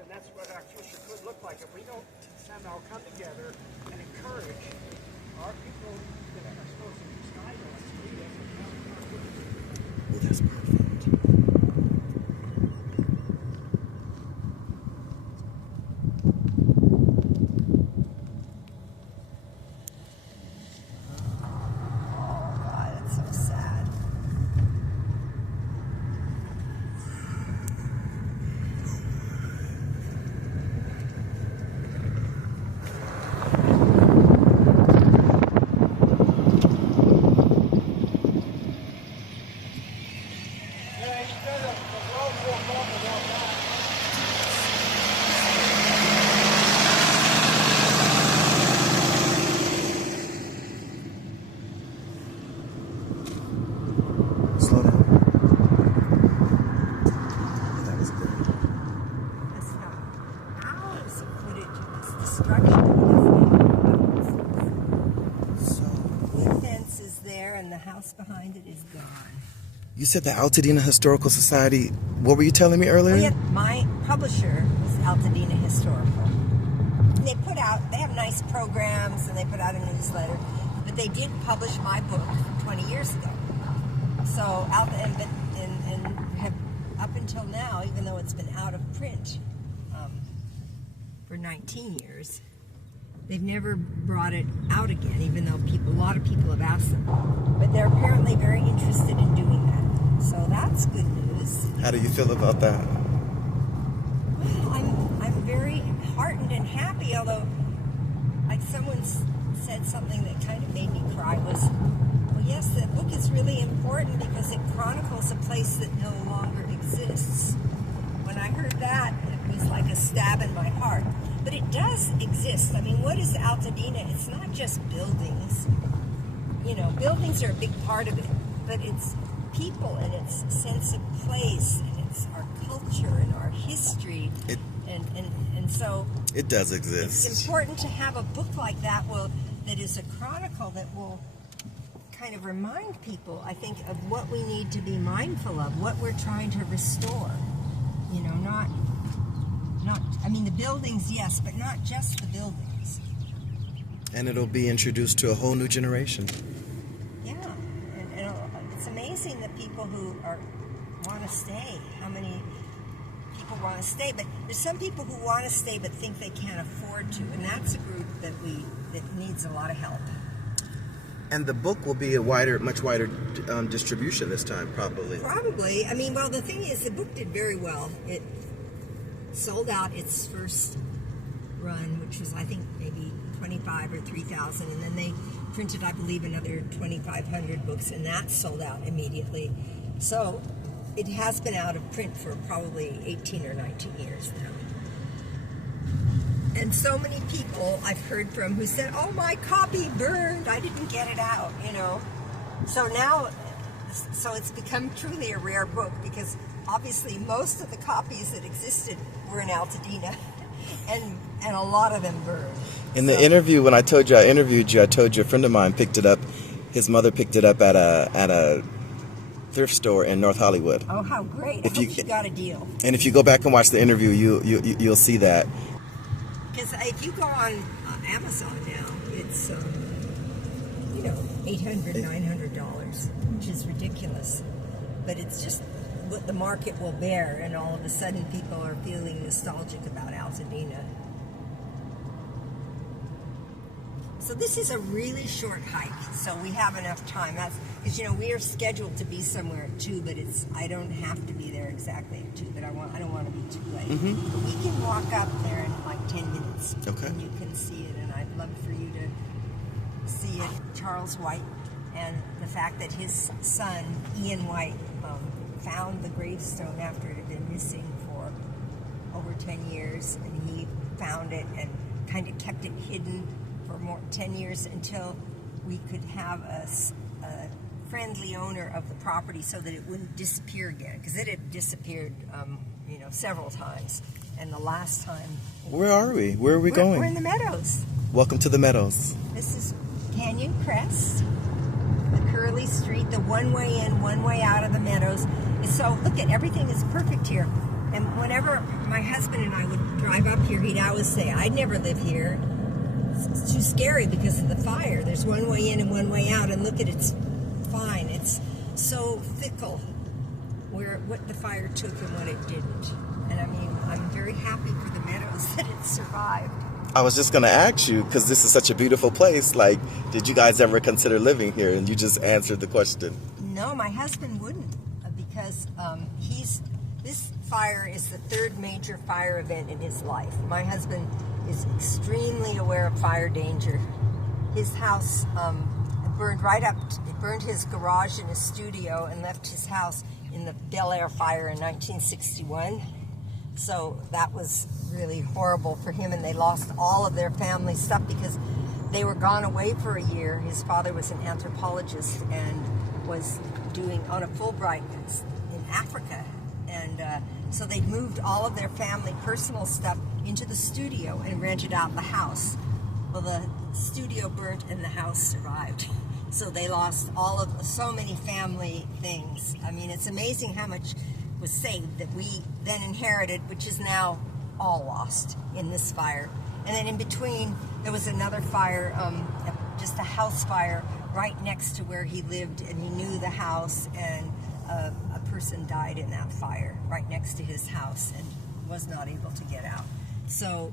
and that's what our future could look like if we don't somehow come together and encourage our people that are supposed to guide us to lead us and help our people. Oh, that's perfect. Slow down. That was good. That's not hours of footage of this destruction. So the fence is there and the house behind it is gone. You said the Altadena Historical Society. What were you telling me earlier? Oh, yeah, my publisher was Altadena Historical. They have nice programs and they put out a newsletter, but they did publish my book 20 years ago. So and have up until now, even though it's been out of print for 19 years, they've never brought it out again, even though a lot of people have asked them. But they're apparently very interested in doing that. So that's good news. How do you feel about that? Well, I'm very heartened and happy, although like someone said something that kind of made me cry was, well, yes, the book is really important because it chronicles a place that no longer exists. When I heard that, it was like a stab in my heart. But it does exist. I mean, what is Altadena? It's not just buildings. You know, buildings are a big part of it, but it's people and its sense of place and it's our culture and our history. And so it does exist. It's important to have a book like that that is a chronicle that will kind of remind people, I think, of what we need to be mindful of, what we're trying to restore. You know, not I mean, the buildings, yes, but not just the buildings. And it'll be introduced to a whole new generation. Yeah, and it's amazing that people who want to stay, how many people want to stay, but there's some people who want to stay but think they can't afford to, and that's a group that needs a lot of help. And the book will be a much wider distribution this time, probably. Probably. I mean, well, the thing is, the book did very well. It sold out its first run, which was, I think, maybe 25 or 3,000, and then they printed, I believe, another 2,500 books, and that sold out immediately. So it has been out of print for probably 18 or 19 years now. And so many people I've heard from who said, oh, my copy burned, I didn't get it out, you know. So now, it's become truly a rare book because obviously most of the copies that existed were in Altadena and a lot of them burned. In the interview, when I told you I interviewed you, I told you a friend of mine picked it up, his mother picked it up at a thrift store in North Hollywood. Oh, how great. I hope you got a deal. And if you go back and watch the interview, you'll see that. Because if you go on Amazon now, it's $800, $900, which is ridiculous. But it's just what the market will bear, and all of a sudden people are feeling nostalgic about Altadena. So this is a really short hike, so we have enough time. That's because we are scheduled to be somewhere at 2, but I don't have to be there exactly at 2, but I don't want to be too late. Mm-hmm. We can walk up there in like 10 minutes, okay, and you can see it. And I'd love for you to see it. Charles White, and the fact that his son Ian White found the gravestone after it had been missing for over 10 years, and he found it and kind of kept it hidden for 10 years until we could have a friendly owner of the property so that it wouldn't disappear again, because it had disappeared several times, and the last time... Where are we? Where are we going? We're in the Meadows. Welcome to the Meadows. This is Canyon Crest, the curly street, the one way in, one way out of the Meadows. So look at everything is perfect here. And whenever my husband and I would drive up here, he'd always say, I'd never live here. It's too scary because of the fire. There's one way in and one way out, and look at it's fine. It's so fickle where what the fire took and what it didn't. And I mean, I'm very happy for the Meadows that it survived. I was just going to ask you, because this is such a beautiful place, like, did you guys ever consider living here? And you just answered the question. No, my husband wouldn't, because this fire is the third major fire event in his life. My husband is extremely aware of fire danger. His house burned right up. It burned his garage and his studio and left his house in the Bel Air fire in 1961. So that was really horrible for him, and they lost all of their family stuff because they were gone away for a year. His father was an anthropologist and was doing on a Fulbright in Africa, and so they moved all of their family personal stuff into the studio and rented out the house. Well, the studio burnt and the house survived. So they lost so many family things. I mean, it's amazing how much was saved that we then inherited, which is now all lost in this fire. And then in between, there was another fire, just a house fire right next to where he lived, and he knew the house, and a person died in that fire right next to his house and was not able to get out. So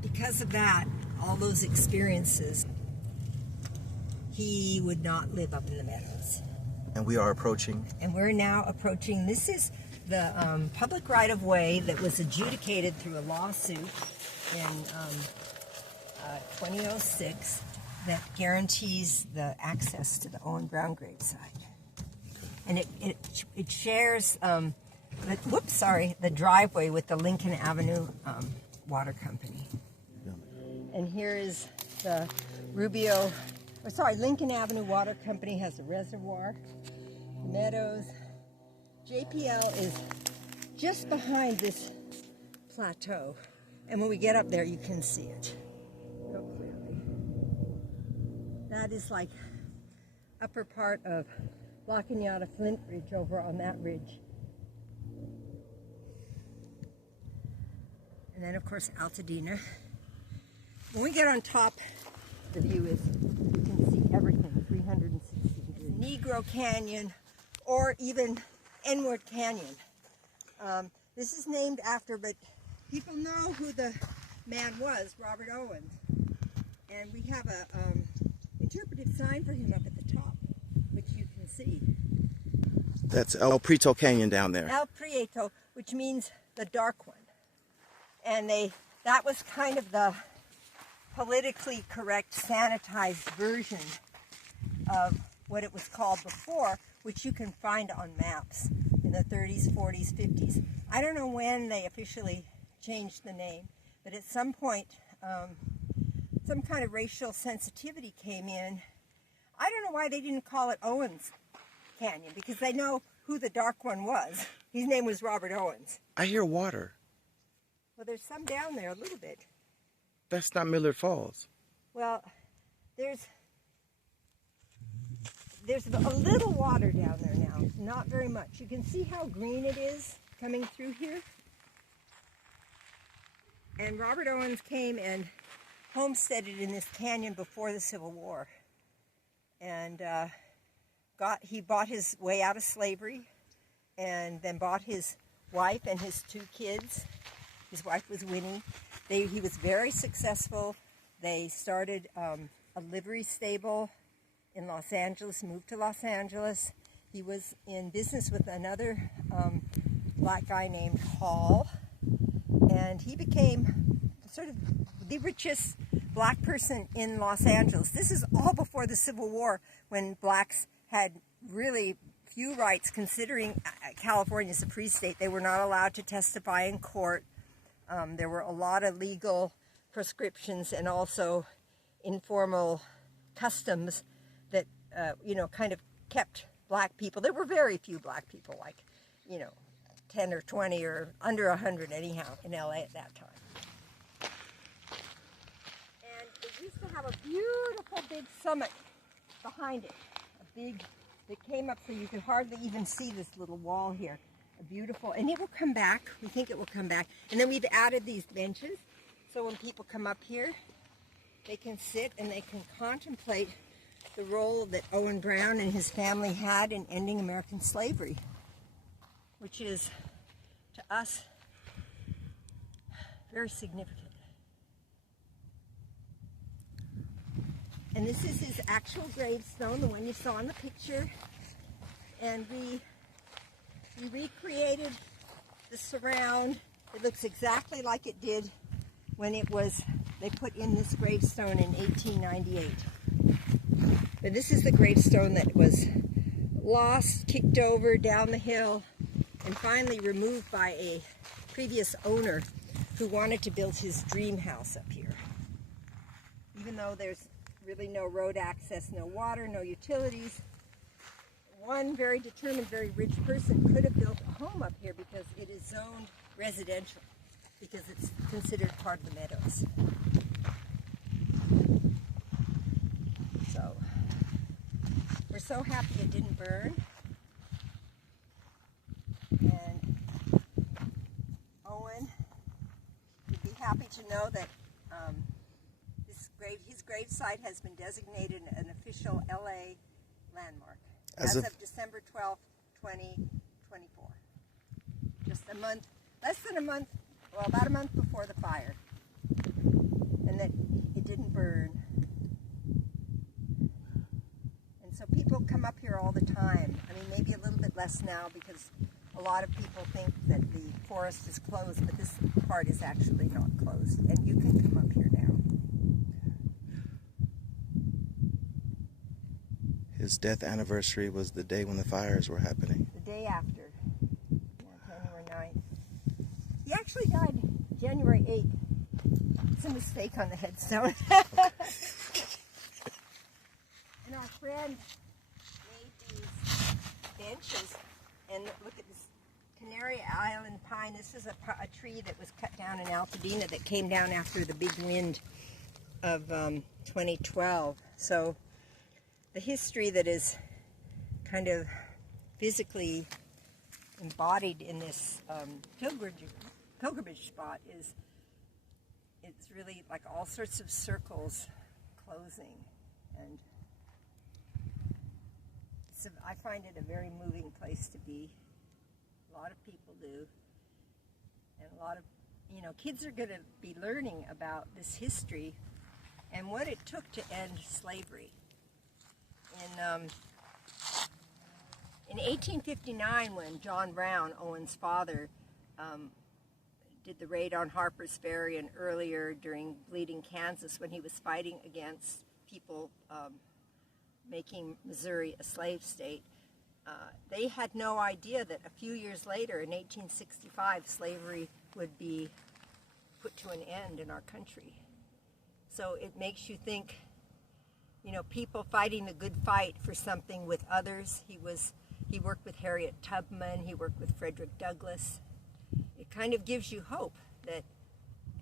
because of that, all those experiences, he would not live up in the Meadows. And we are approaching. And we're now approaching, this is the public right-of-way that was adjudicated through a lawsuit in 2006 that guarantees the access to the Owen Brown gravesite. And it shares the driveway with the Lincoln Avenue Water Company. Yeah. And here is the Lincoln Avenue Water Company has a reservoir. Meadows. JPL is just behind this plateau. And when we get up there, you can see it real clearly. That is like upper part of La Cañada Flint Ridge over on that ridge. And then, of course, Altadena. When we get on top, the view is, you can see everything, 360 degrees. Negro Canyon, or even N-Word Canyon. This is named after, but people know who the man was, Robert Owens. And we have a interpretive sign for him up at the top, which you can see. That's El Prieto Canyon down there. El Prieto, which means the dark one. And that was kind of the politically correct, sanitized version of what it was called before, which you can find on maps in the 30s, 40s, 50s. I don't know when they officially changed the name, but at some point, some kind of racial sensitivity came in. I don't know why they didn't call it Owens Canyon, because they know who the dark one was. His name was Robert Owens. I hear water. Well, there's some down there a little bit. That's not Millard Falls. Well, there's a little water down there now, not very much. You can see how green it is coming through here. And Robert Owens came and homesteaded in this canyon before the Civil War. And he bought his way out of slavery, and then bought his wife and his 2 kids. His wife was Winnie. He was very successful. They started a livery stable in Los Angeles, moved to Los Angeles. He was in business with another black guy named Hall, and he became sort of the richest black person in Los Angeles. This is all before the Civil War, when blacks had really few rights, considering California's a free state. They were not allowed to testify in court. There were a lot of legal prescriptions and also informal customs that, kind of kept black people. There were very few black people, like, 10 or 20 or under 100 anyhow in LA at that time. And it used to have a beautiful big summit behind it, that came up so you could hardly even see this little wall here. a beautiful, and it will come back. We think it will come back. And then we've added these benches, so when people come up here, they can sit and they can contemplate the role that Owen Brown and his family had in ending American slavery, which is, to us, very significant. And this is his actual gravestone, the one you saw in the picture. And we recreated the surround. It looks exactly like it did when they put in this gravestone in 1898. But this is the gravestone that was lost, kicked over down the hill, and finally removed by a previous owner who wanted to build his dream house up here. Even though there's really no road access, no water, no utilities, one very determined, very rich person could have built a home up here because it is zoned residential, because it's considered part of the Meadows. So, we're so happy it didn't burn. And Owen would be happy to know that his gravesite has been designated an official LA landmark as of December 12th, 2024. Just a month, less than a month, well, about a month before the fire. And that it didn't burn. And so people come up here all the time. I mean, maybe a little bit less now because a lot of people think that the forest is closed, but this part is actually not closed. And you can come up here now. His death anniversary was the day when the fires were happening. The day after, January 9th. He actually died January 8th. It's a mistake on the headstone. And our friend made these benches, and look at this Canary Island pine. This is a tree that was cut down in Altadena that came down after the big wind of 2012. So the history that is kind of physically embodied in this pilgrimage spot is, it's really like all sorts of circles closing, and I find it a very moving place to be. A lot of people do, and a lot of, kids are going to be learning about this history and what it took to end slavery. In 1859, when John Brown, Owen's father, did the raid on Harper's Ferry, and earlier during Bleeding Kansas, when he was fighting against people making Missouri a slave state, they had no idea that a few years later, in 1865, slavery would be put to an end in our country. So it makes you think, people fighting the good fight for something with others. He worked with Harriet Tubman, he worked with Frederick Douglass. It kind of gives you hope that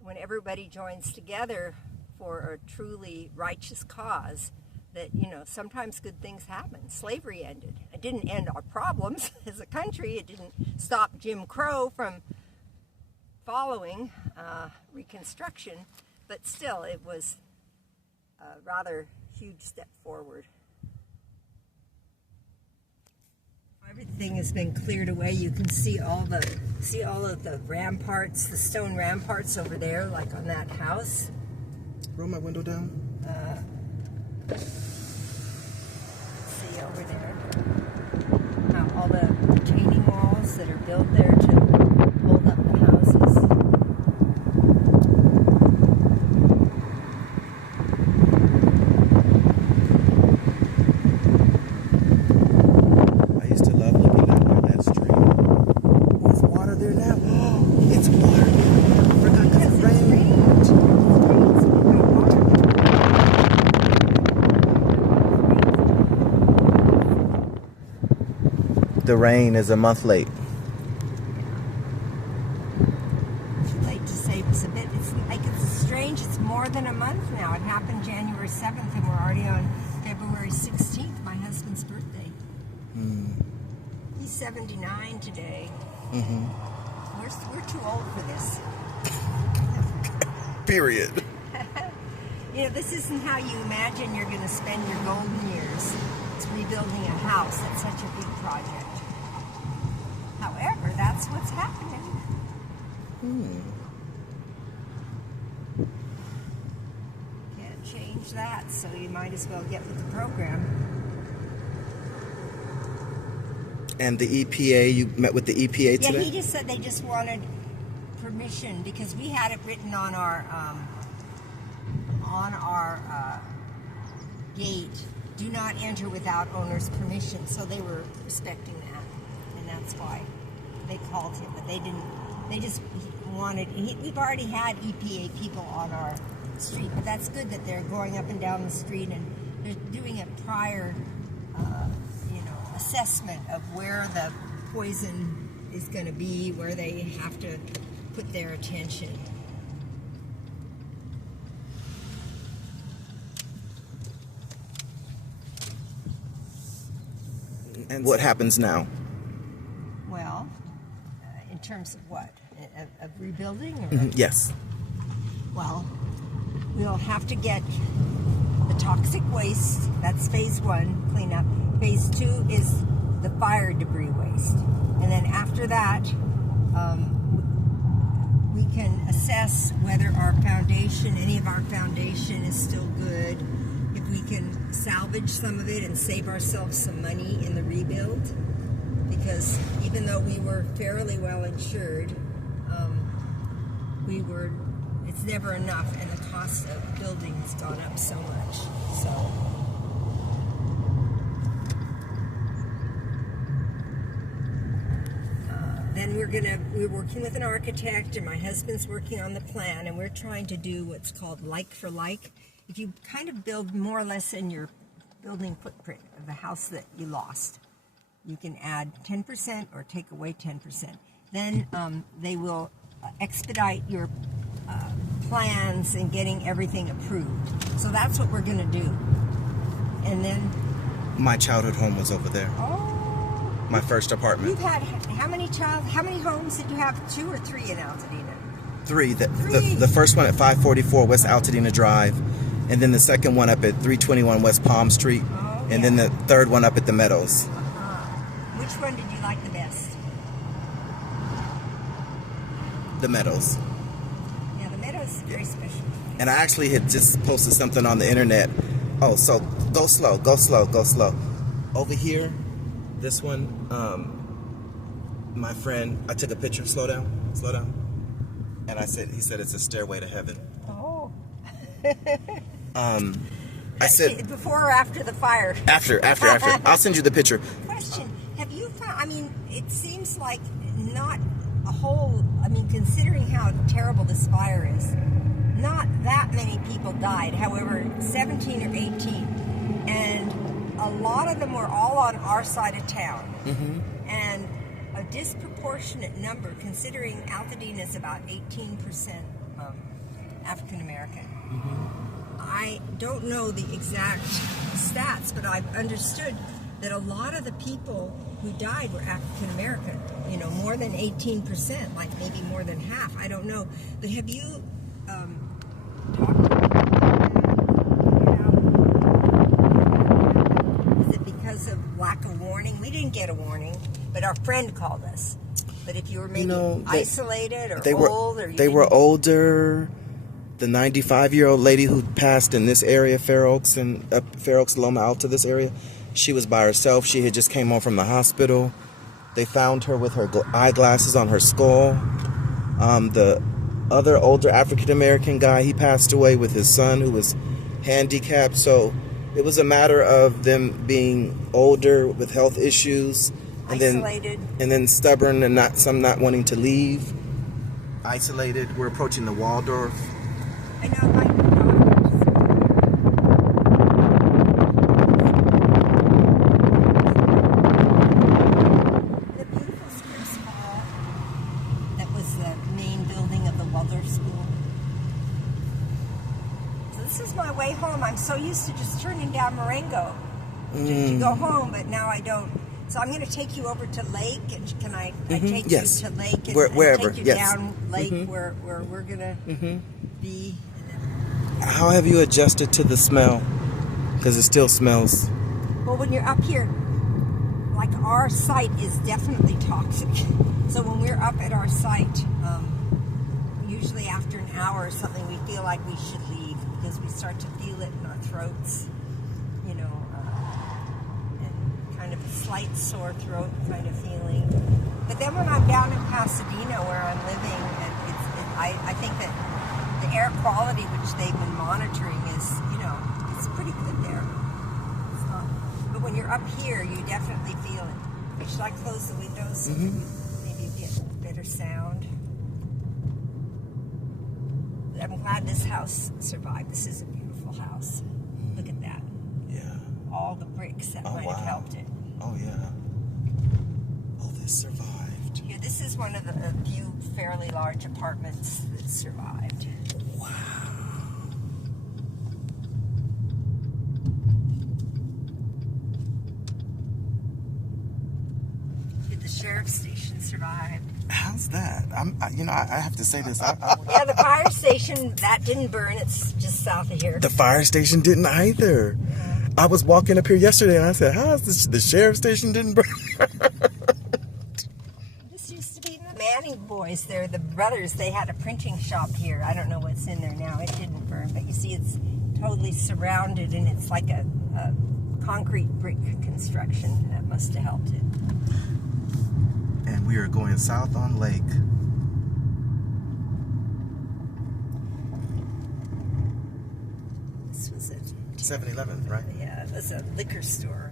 when everybody joins together for a truly righteous cause, that, sometimes good things happen. Slavery ended. It didn't end our problems as a country. It didn't stop Jim Crow from following Reconstruction, but still it was a rather huge step forward. Everything has been cleared away. You can see all of the ramparts, the stone ramparts over there, like on that house. Roll my window down. See over there all the retaining walls that are built there to hold up the houses. The rain is a month late. Too late to say. It's strange. It's more than a month now. It happened January 7th, and we're already on February 16th, my husband's birthday. He's 79 today. We're too old for this. Period. You know, this isn't how you imagine you're going to spend your golden years. It's rebuilding a house. That's such a big project. However, that's what's happening. Can't change that, so you might as well get with the program. And the EPA, you met with the EPA today? Yeah, he just said they just wanted permission because we had it written on our gate, do not enter without owner's permission. So they were respecting that, and that's why they called him. But they didn't. They just wanted. We've already had EPA people on our street, but that's good that they're going up and down the street and they're doing a prior, assessment of where the poison is going to be, where they have to put their attention. And what happens now? Well, in terms of what? Of rebuilding? Or? Yes. Well, we'll have to get the toxic waste. That's phase 1, cleanup. Phase 2 is the fire debris waste. And then after that, we can assess whether our foundation, any of our foundation is still good. If we can salvage some of it and save ourselves some money in the rebuild. Because even though we were fairly well insured, it's never enough, and the cost of building has gone up so much. So. Then we're working with an architect, and my husband's working on the plan, and we're trying to do what's called like for like. If you kind of build more or less in your building footprint of the house that you lost, you can add 10% or take away 10%. Then they will expedite your plans and getting everything approved. So that's what we're going to do. And then... My childhood home was over there. Oh. My first apartment. You've had how many homes did you have? 2 or 3 in Altadena? 3. The first one at 544 West Altadena Drive, and then the second one up at 321 West Palm Street, and then the third one up at the Meadows. Which one did you like the best? The Meadows. Yeah, the Meadows is very special. And I actually had just posted something on the internet. Oh, so go slow, go slow, go slow. Over here, this one, my friend, I took a picture. Slow down. And he said it's a stairway to heaven. Oh. I said before or after the fire? After. I'll send you the picture. Question: have you found? I mean, it seems like not a whole. I mean, considering how terrible this fire is, not that many people died. However, 17 or 18, and a lot of them were all on our side of town, and a disproportionate number, considering Altadena is about 18% African American. I don't know the exact stats, but I've understood that a lot of the people who died were African American. More than 18%, like maybe more than half. I don't know. But have you talked about is it because of lack of warning? We didn't get a warning, but our friend called us. But if you were maybe isolated or old, they were older. The 95-year-old lady who passed in this area, Fair Oaks, Loma Alta, this area, she was by herself. She had just came home from the hospital. They found her with her eyeglasses on her skull. The other older African-American guy, he passed away with his son who was handicapped. So it was a matter of them being older with health issues. And isolated. Then stubborn and some not wanting to leave. Isolated. We're approaching the Waldorf. I know my daughters. The beautiful Scripps Hall that was the main building of the Waldorf School. So this is my way home. I'm so used to just turning down Marengo to go home, but now I don't. So I'm going to take you over to Lake, and can I take yes. you to Lake and, Wherever, and take you yes. down Lake where we're going to be? How have you adjusted to the smell? Because it still smells. Well, when you're up here, like our site is definitely toxic. So when we're up at our site, usually after an hour or something, we feel like we should leave because we start to feel it in our throats, you know, and kind of a slight sore throat kind of feeling. But then when I'm down in Pasadena where I'm living, I think that the air quality which they've been monitoring is, you know, it's pretty good there. But when you're up here, you definitely feel it. Should I close the windows so maybe you get better sound? I'm glad this house survived. This is a beautiful house. Look at that. Yeah. All the bricks that might have helped it. Oh, yeah. Oh, this survived. Yeah, this is one of the few fairly large apartments that survived. Wow. The sheriff's station survived. How's that? I have to say this. Yeah, the fire station, that didn't burn. It's just south of here. The fire station didn't either. Yeah. I was walking up here yesterday and I said, how is this? The sheriff's station didn't burn? This used to be the Manning boys. They're the brothers. They had a printing shop here. I don't know what's in there now. It didn't burn, but you see it's totally surrounded and it's like a concrete brick construction. That must have helped it. And we are going south on Lake. This was it. 7-Eleven, right? Yeah, it was a liquor store.